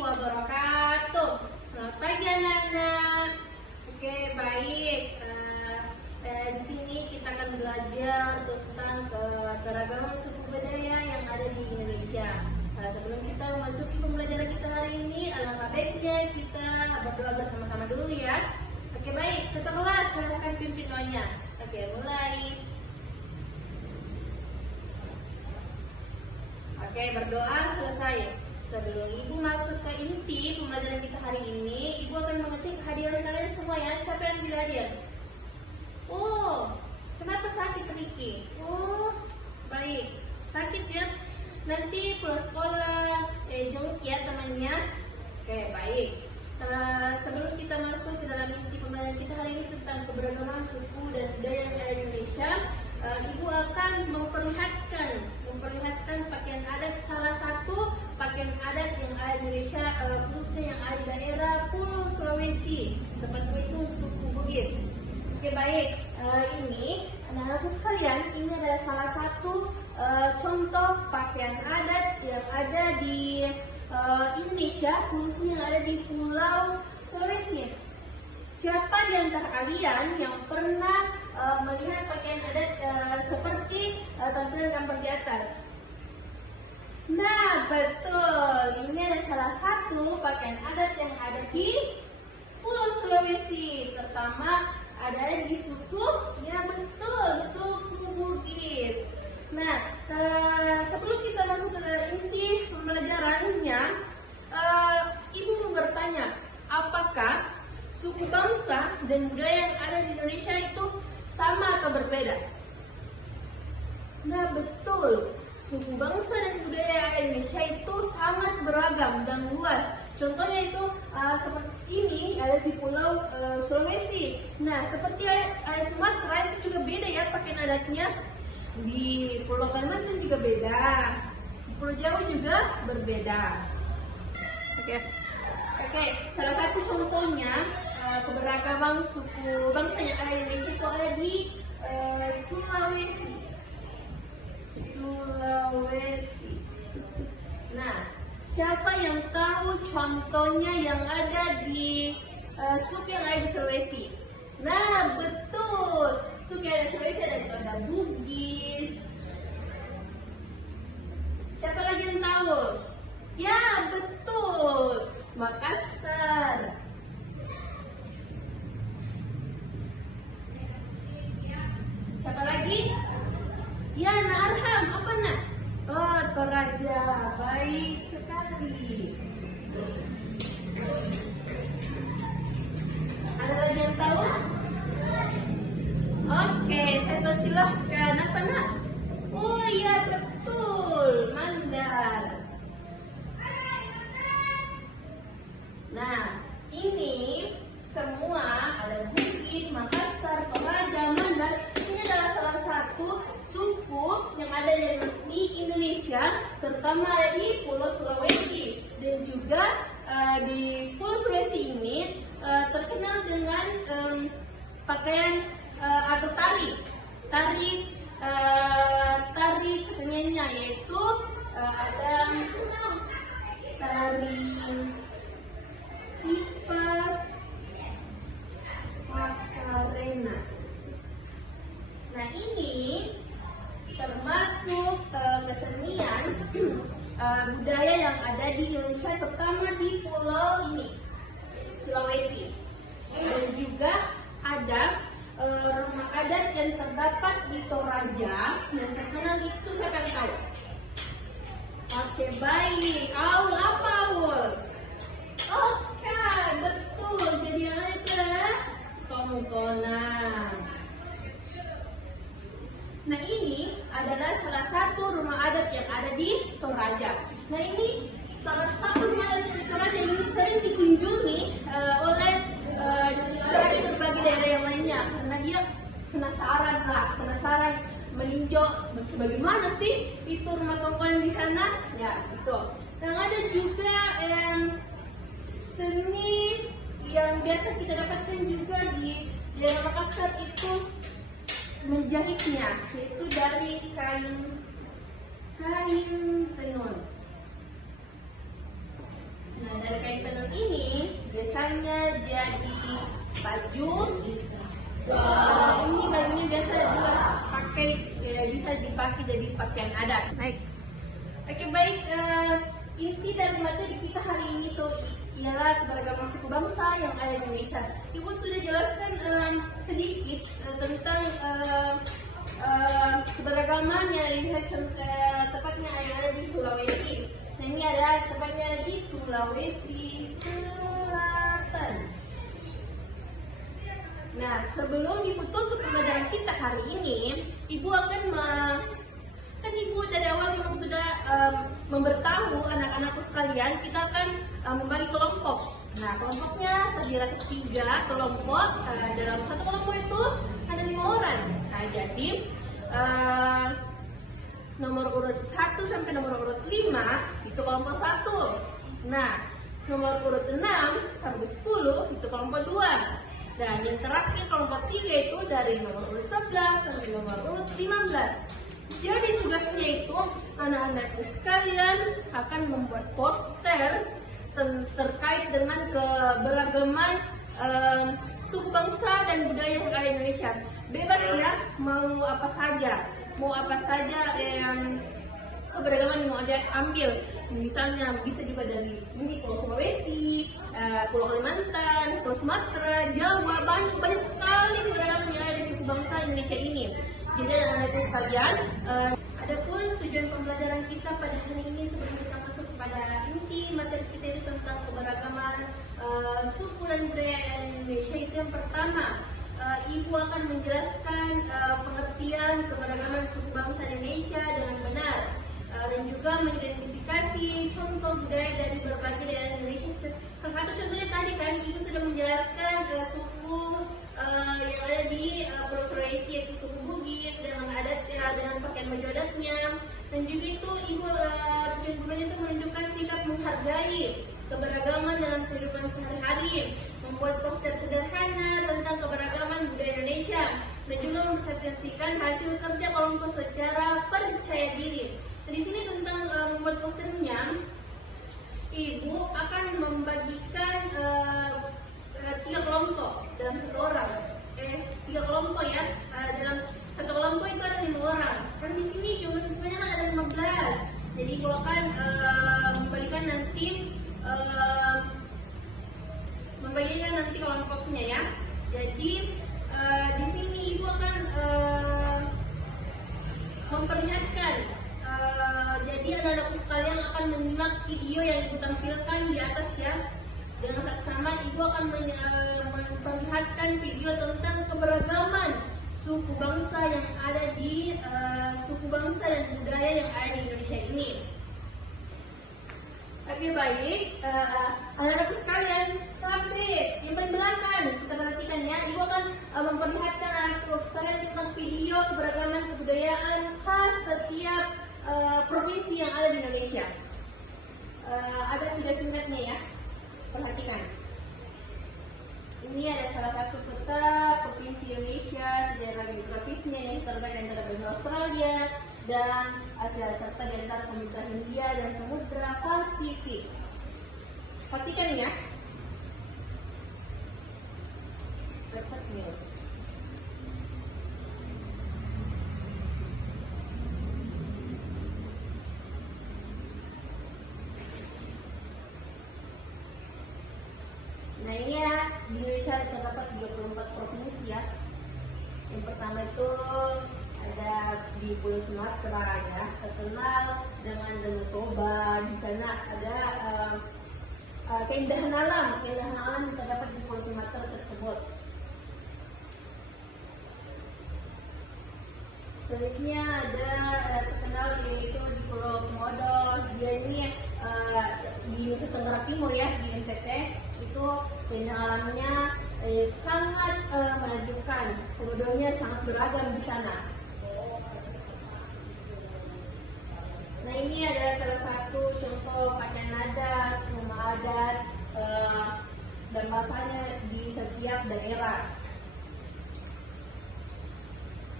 wabarakatuh. Selamat pagi anak-anak. Oke, baik. Di sini kita akan belajar tentang keragaman suku budaya yang ada di Indonesia. Sebelum kita memasuki pembelajaran kita hari ini, alangkah baiknya kita berdoa bersama-sama dulu ya. Oke, baik. Ketua kelas, silakan pimpin doanya. Oke, mulai. Oke, berdoa selesai. Sebelum Ibu masuk ke inti pembelajaran kita hari ini, Ibu akan mengecek kehadiran kalian semua ya. Siapa yang tidak hadir? Oh, kenapa sakit Riki? Oh, baik. Sakit ya? Nanti pulang sekolah, jenguk ya temannya. Oke, baik. Sebelum kita masuk ke dalam inti pembelajaran kita hari ini tentang keberagaman suku dan budaya yang ada di Indonesia, Ibu akan memperlihatkan pakaian adat, salah satu pakaian adat yang ada di Indonesia, khususnya yang ada di daerah Pulau Sulawesi, tepatnya itu suku Bugis. Oke, baik. Ini anak-anakku sekalian, ini adalah salah satu contoh pakaian adat yang ada di Indonesia, khususnya yang ada di Pulau Sulawesi. Siapa di antara kalian yang pernah melihat pakaian adat seperti tampilan gambar di atas? Nah, betul. Ini adalah salah satu pakaian adat yang ada di Pulau Sulawesi, terutama ada di suku, ya betul, suku Bugis. Nah, sebelum kita masuk ke inti pembelajarannya, Ibu mau bertanya, apakah suku bangsa dan budaya yang ada di Indonesia itu sama atau berbeda? Nah, betul. Suku bangsa dan budaya Indonesia itu sangat beragam dan luas. Contohnya itu seperti ini ada di Pulau Sulawesi. Nah, seperti Sumatera itu juga beda ya pakaian adatnya. Di Pulau Kalimantan juga beda. Di Pulau Jawa juga berbeda. Oke, salah satu contohnya keberagaman suku bangsa yang ada di Indonesia itu ada di Sulawesi. Nah, siapa yang tahu contohnya yang ada di suku yang ada di Sulawesi? Nah, betul. Suku yang ada di Sulawesi ada Bugis. Siapa lagi yang tahu? Ya, betul. Makassar. Siapa lagi? Ya, Nak Arham. Apa Nak? Oh, Toraja. Baik sekali. Ada lagi yang tahu? Oke, saya tahu silahkan. Apa Nak? Oh iya, betul. Mandar. Nah, ini semua ada Bugis, Makassar, Toraja, Mandar. Ini adalah salah satu suku yang ada di Indonesia, terutama ada di Pulau Sulawesi. Dan juga di Pulau Sulawesi ini terkenal dengan pakaian atau tari keseniannya, yaitu ada tari kipas Macarena. Nah, ini termasuk kesenian budaya yang ada di Indonesia, terutama di pulau ini, Sulawesi. Dan juga ada rumah adat yang terdapat di Toraja yang terkenal itu, saya akan tahu. Oke, baik. Aul, apa Aul? Oke, betul. Jadi yang itu adalah Tomukona. Nah, ini adalah salah satu rumah adat yang ada di Toraja. Nah, ini salah satu rumah adat di Toraja ini sering dikunjungi oleh dari berbagai daerah yang lainnya, karena dia penasaran meninjau bagaimana sih itu rumah tongkongan di sana. Ya, betul. Dan ada juga seni yang biasa kita dapatkan juga di daerah Makassar itu menjahitnya, yaitu dari kain tenun. Nah, dari kain tenun ini biasanya jadi baju. Ini bajunya biasa juga pakai, bisa dipakai jadi pakaian adat. Next. Oke, baik. Inti dari materi kita hari ini tuh ialah keberagaman suku bangsa yang ada di Indonesia. Ibu sudah jelaskan sedikit tentang keberagaman yang tepatnya yang ada di Sulawesi. Nah, ini ada tepatnya di Sulawesi Selatan. Nah, sebelum Ibu tutup pembelajaran kita hari ini, Ibu akan kan Ibu dari awal memang sudah memberitahu anak-anakku sekalian, kita akan membagi kelompok. Nah, kelompoknya terdiri atas 3 kelompok. Dalam satu kelompok itu ada 5 orang. Nah, jadi nomor urut 1 sampai nomor urut 5 itu kelompok 1. Nah, nomor urut 6 sampai 10 itu kelompok 2. Dan yang terakhir kelompok 3 itu dari nomor urut 11 sampai nomor urut 15. Jadi tugasnya itu anak-anakku sekalian akan membuat poster terkait dengan keberagaman suku bangsa dan budaya yang ada di Indonesia. Bebas ya, mau apa saja yang keberagaman mau dia ambil. Misalnya bisa juga dari ini Pulau Sulawesi, Pulau Kalimantan, Pulau Sumatera, Jawa, banyak sekali keberagaman yang ada di suku bangsa Indonesia ini. Jadi anak-anakku sekalian, adapun tujuan pembelajaran kita pada hari ini sebelum kita masuk kepada inti materi kita itu tentang keberagaman suku dan budaya Indonesia, itu yang pertama, Ibu akan menjelaskan pengertian keberagaman suku bangsa Indonesia dengan benar dan juga mengidentifikasi contoh budaya dari berbagai daerah Indonesia. Salah satu contohnya tadi kan Ibu sudah menjelaskan suku yang ada di Pulau Sulawesi, yaitu suku Bugis dengan adat dengan pakaian baju adatnya, dan juga itu Ibu tujuan itu menunjukkan sikap menghargai keberagaman dalam kehidupan sehari-hari, membuat poster sederhana tentang keberagaman budaya Indonesia, dan juga mempresentasikan hasil kerja kelompok secara percaya diri. Nah, di sini tentang membuat posternya, Ibu akan membagikan 3 kelompok dalam 1 orang. 3 kelompok ya. Dalam 1 kelompok itu ada 5 orang. Dan di sini jumlah siswanya kan ada 15. Jadi Ibu akan membagikan nanti kelompoknya ya. Jadi di sini Ibu akan memperlihatkan. Jadi anak-anakku sekalian akan menyimak video yang Ibu tampilkan di atas ya. Dengan saksama Ibu akan memperlihatkan video tentang keberagaman suku bangsa yang ada di suku bangsa dan budaya yang ada di Indonesia ini. Oke, baik, anak-anakku sekalian, tapi yang paling belakang kita perhatikan ya. Ibu akan memperlihatkan anak-anakku sekalian tentang video keberagaman kebudayaan khas setiap provinsi yang ada di Indonesia. Ada video singkatnya ya. Perhatikan. Ini ada salah satu peta provinsi Indonesia, sejarah geografisnya yang terletak di antara benua Australia dan Asia serta di antara Samudra Hindia dan Samudra Pasifik. Perhatikan ya. Dapat nih. Nah, ini ya, di Indonesia terdapat 34 provinsi ya. Yang pertama itu ada di Pulau Sumatera ya, terkenal dengan Danau Toba. Di sana ada keindahan alam yang terdapat di Pulau Sumatera tersebut. Selanjutnya ada terkenal yaitu di Pulau Komodo. Dia ini di Nusa Tenggara Timur ya, di NTT. Itu keindahan alamnya sangat menakjubkan. Komodonya sangat beragam di sana. Nah, ini ada salah satu contoh pakaian adat, rumah adat, dan bahasanya di setiap daerah.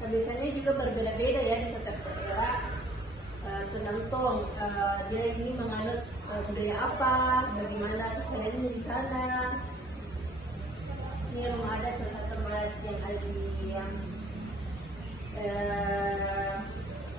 Nah, biasanya juga berbeda-beda ya di setiap daerah, tergantung dia ini menganut budaya apa, bagaimana kesehariannya di sana. Ini rumah adat serta terbaik yang ada di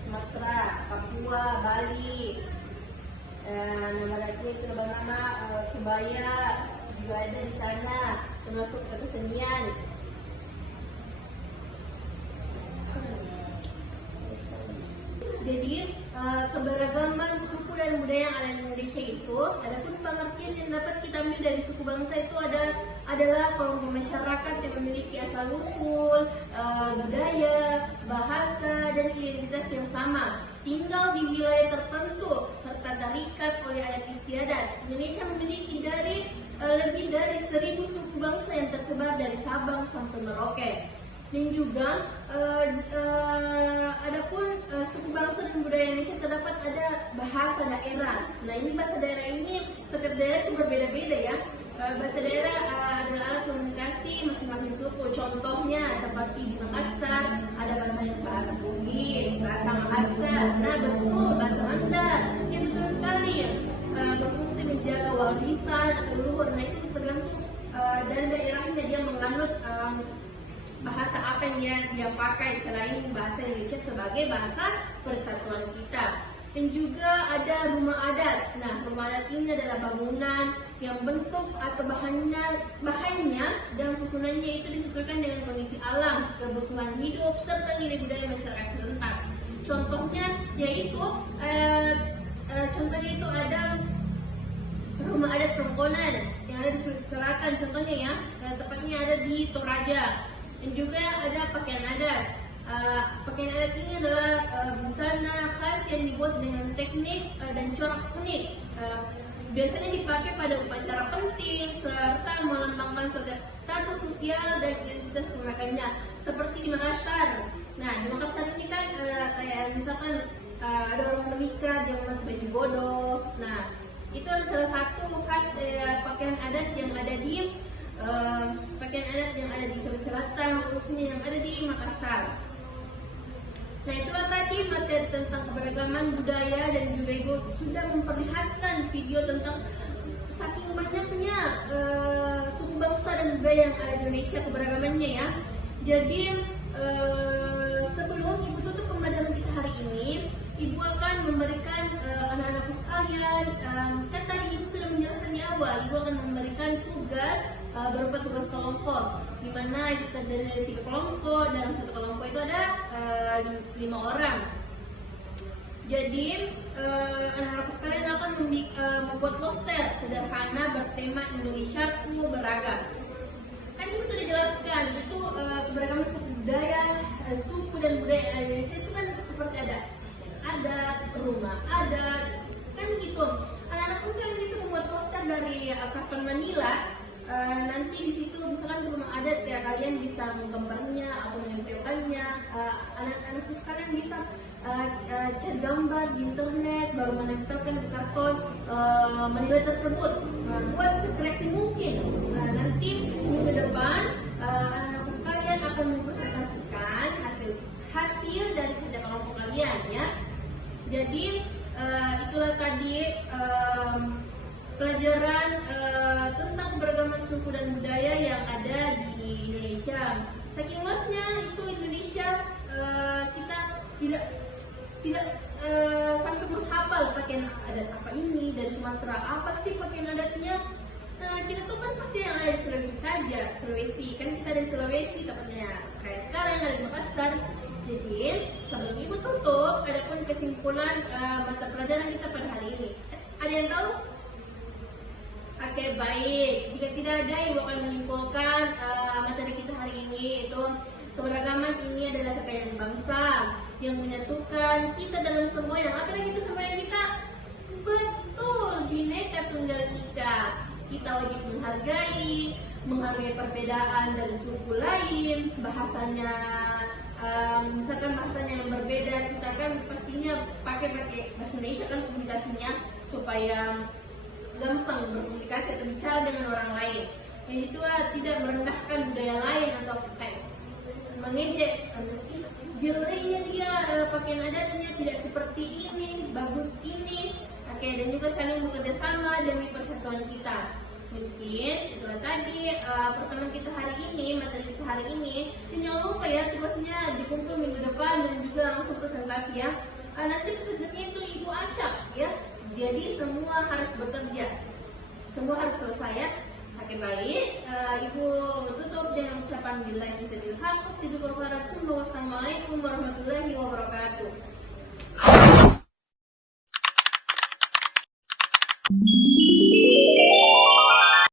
Sumatera, Papua, Bali. Nama adatnya itu bernama kebaya juga ada di sana, termasuk kesenian. Jadi keberagaman suku dan budaya yang ada di Indonesia itu, adapun pengertian yang dapat kita ambil dari suku bangsa itu adalah kelompok masyarakat yang memiliki asal usul, budaya, bahasa, dan identitas yang sama, tinggal di wilayah tertentu serta terikat oleh adat istiadat. Indonesia memiliki lebih dari 1.000 suku bangsa yang tersebar dari Sabang sampai Merauke. Dan juga adapun suku bangsa dan budaya Indonesia terdapat ada bahasa daerah. Nah, ini bahasa daerah ini setiap daerah itu berbeda-beda ya. Bahasa daerah adalah alat komunikasi masing-masing suku. Contohnya seperti di Makassar ada bahasanya bahasa Bugis, bahasa Makassar. Nah, betul bahasa Mandar. Ya betul sekali. Berfungsi menjaga warisan atau leluhur. Nah, itu tergantung dari daerahnya dia menganut bahasa apa yang dia pakai selain bahasa Indonesia sebagai bahasa persatuan kita. Dan juga ada rumah adat. Nah, rumah adat ini adalah bangunan yang bentuk atau bahannya dan susunannya itu disesuaikan dengan kondisi alam, kebutuhan hidup serta nilai budaya masyarakat setempat. Contohnya yaitu ada rumah adat Tongkonan yang ada di Sulawesi Selatan, contohnya ya, tepatnya ada di Toraja. Dan juga ada pakaian adat. Pakaian adat ini adalah busana khas yang dibuat dengan teknik dan corak unik. Biasanya dipakai pada upacara penting serta melambangkan status sosial dan identitas pemakainya. Seperti di Makassar. Nah, di Makassar ini kan kayak misalkan ada orang menikah dia memakai baju bodoh. Nah, itu adalah salah satu khas pakaian adat yang ada di Sulawesi Selatan, khususnya yang ada di Makassar. Nah, itulah tadi materi tentang keberagaman budaya, dan juga Ibu sudah memperlihatkan video tentang saking banyaknya suku bangsa dan budaya yang ada di Indonesia, keberagamannya ya. Jadi sebelum Ibu tutup pembelajaran kita hari ini, Ibu akan memberikan anak-anakku sekalian, kan tadi Ibu sudah menjelaskan di awal, Ibu akan memberikan tugas berupa tugas kelompok, di mana itu terdiri dari 3 kelompok. Dalam satu kelompok itu ada 5 orang. Jadi anak-anakku sekalian akan membuat poster sederhana bertema Indonesiaku beragam. Kan Ibu sudah jelaskan itu keberagaman suku dan budaya Indonesia itu kan seperti ada adat, rumah adat, kan gitu. Anak-anakku sekalian bisa membuat poster dari karton Manila. Nanti di situ misalkan di rumah adat ya, kalian bisa menggambarnya atau menempelkannya. Anak-anakku sekalian bisa cari gambar di internet baru menempelkan di karton Manila tersebut. Buat sekreasi mungkin. Nanti minggu depan anak-anakku sekalian akan mempresentasikan hasil dari kerja kelompok kalian ya. Jadi itulah tadi pelajaran tentang keberagaman suku dan budaya yang ada di Indonesia. Saking luasnya itu Indonesia, kita tidak sampai menghafal pakaian adat apa ini dari Sumatera, apa sih pakaian adatnya. Kita tuh kan pasti yang ada di Sulawesi saja, Sulawesi kan kita dari Sulawesi, tepatnya kayak sekarang ada di Makassar. Jadi sebelum Ibu tutup, ada pun kesimpulan mata pelajaran kita pada hari ini. Ada yang tahu? Oke, baik. Jika tidak ada, Ibu akan menyimpulkan materi kita hari ini, itu keberagaman ini adalah kekayaan bangsa yang menyatukan kita dalam semua yang ada. Kita semua yang kita betul Bhinneka Tunggal Ika. Kita wajib menghargai perbedaan dari suku lain, bahasanya. Misalkan bahasanya yang berbeda, kita kan pastinya pakai bahasa Indonesia kan komunikasinya supaya gampang berkomunikasi atau bicara dengan orang lain. Yang itu tidak merendahkan budaya lain atau kayak mengejek, jeleknya dia pakaian adatnya tidak seperti ini, bagus ini. Oke, dan juga saling bekerja sama demi persatuan kita. Mungkin itulah tadi pertemuan kita hari ini, materi kita hari ini. Dan jangan lupa ya, tugasnya dikumpul minggu depan dan juga langsung presentasi ya. Nanti presentasinya itu Ibu acak ya. Jadi semua harus bekerja, semua harus selesai ya. Oke, baik, Ibu tutup dengan ucapan billahi taufiq wal hidayah. Wassalamualaikum warahmatullahi wabarakatuh.